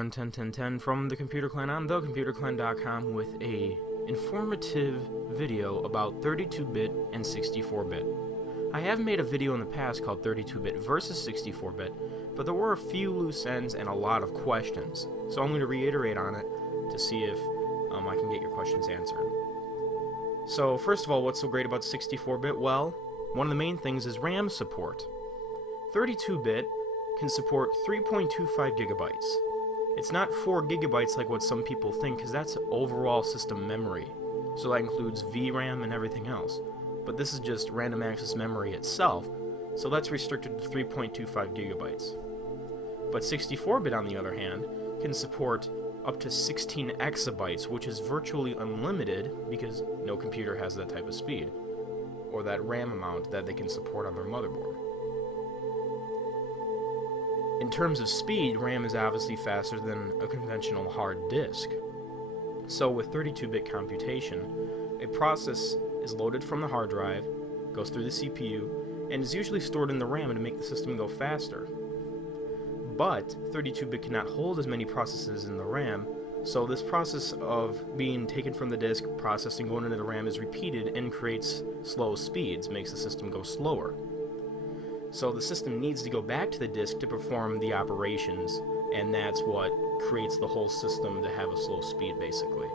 Run101010 from the Computer Clan on thecomputerclan.com with a informative video about 32-bit and 64-bit. I have made a video in the past called 32-bit versus 64-bit, but there were a few loose ends and a lot of questions, so I'm going to reiterate on it to see if I can get your questions answered. So first of all, what's so great about 64-bit? Well, one of the main things is RAM support. 32-bit can support 3.25 gigabytes. It's not 4 gigabytes like what some people think, because that's overall system memory. So that includes VRAM and everything else. But this is just random access memory itself, so that's restricted to 3.25 gigabytes. But 64-bit, on the other hand, can support up to 16 exabytes, which is virtually unlimited because no computer has that type of speed, or that RAM amount that they can support on their motherboard. In terms of speed, RAM is obviously faster than a conventional hard disk. So with 32-bit computation, a process is loaded from the hard drive, goes through the CPU, and is usually stored in the RAM to make the system go faster. But 32-bit cannot hold as many processes in the RAM, so this process of being taken from the disk, processing, going into the RAM is repeated and creates slow speeds, makes the system go slower. So the system needs to go back to the disk to perform the operations, and that's what creates the whole system to have a slow speed, basically.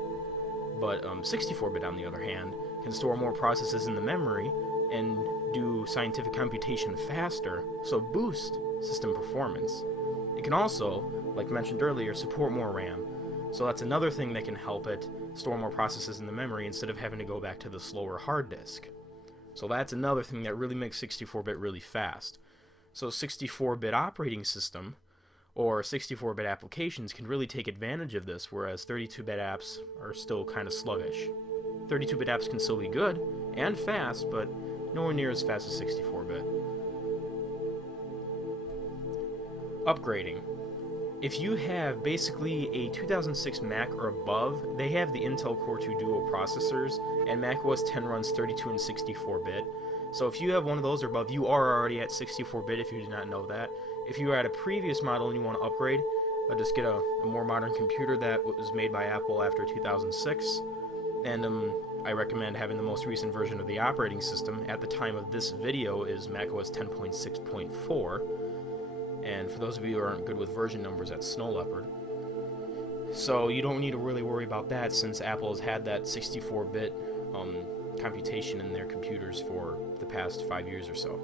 But 64-bit, on the other hand, can store more processes in the memory and do scientific computation faster, so boost system performance. It can also, like mentioned earlier, support more RAM, so that's another thing that can help it store more processes in the memory instead of having to go back to the slower hard disk. So that's another thing that really makes 64-bit really fast. So 64-bit operating system or 64-bit applications can really take advantage of this, whereas 32-bit apps are still kind of sluggish. 32-bit apps can still be good and fast, but nowhere near as fast as 64-bit. Upgrading. If you have basically a 2006 Mac or above, they have the Intel Core 2 Duo processors, and Mac OS X runs 32 and 64-bit. So if you have one of those or above, you are already at 64-bit if you did not know that. If you are at a previous model and you want to upgrade, just get a more modern computer that was made by Apple after 2006. And I recommend having the most recent version of the operating system. At the time of this video is Mac OS 10.6.4. And for those of you who aren't good with version numbers, that's Snow Leopard. So you don't need to really worry about that, since Apple has had that 64-bit computation in their computers for the past 5 years or so.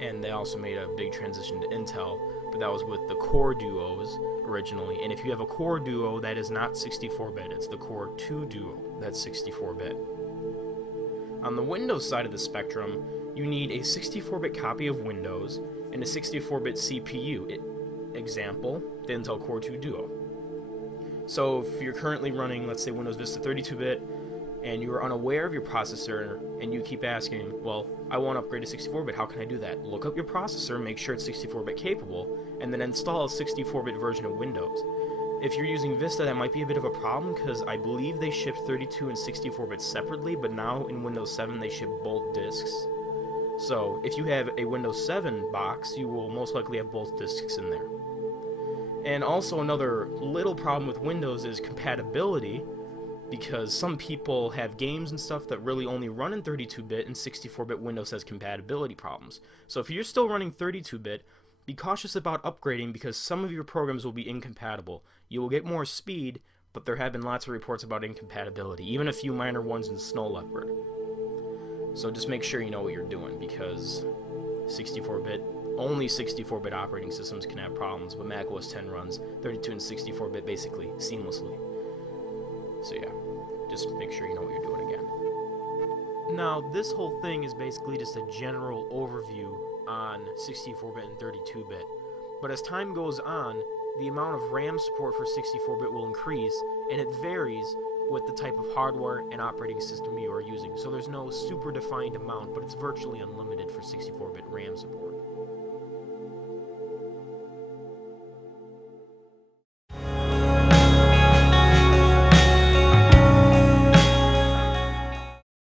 And they also made a big transition to Intel, but that was with the Core Duos originally. And if you have a Core Duo, that is not 64-bit, it's the Core 2 Duo that's 64-bit. On the Windows side of the spectrum, you need a 64-bit copy of Windows and a 64-bit CPU. Example, the Intel Core 2 Duo. So if you're currently running, let's say, Windows Vista 32-bit, and you're unaware of your processor, and you keep asking, well, I want to upgrade to 64-bit, how can I do that? Look up your processor, make sure it's 64-bit capable, and then install a 64-bit version of Windows. If you're using Vista, that might be a bit of a problem, because I believe they ship 32 and 64-bit separately, but now in Windows 7 they ship both disks. So if you have a Windows 7 box, you will most likely have both disks in there. And also another little problem with Windows is compatibility, because some people have games and stuff that really only run in 32-bit, and 64-bit Windows has compatibility problems. So if you're still running 32-bit, be cautious about upgrading, because some of your programs will be incompatible. You will get more speed, but there have been lots of reports about incompatibility, even a few minor ones in Snow Leopard. So just make sure you know what you're doing, because 64-bit, only 64-bit operating systems can have problems, but Mac OS X runs 32 and 64-bit basically seamlessly. So yeah, just make sure you know what you're doing again. Now, this whole thing is basically just a general overview on 64-bit and 32-bit, but as time goes on, the amount of RAM support for 64-bit will increase, and it varies with the type of hardware and operating system you are using. So there's no super defined amount, but it's virtually unlimited for 64-bit RAM support.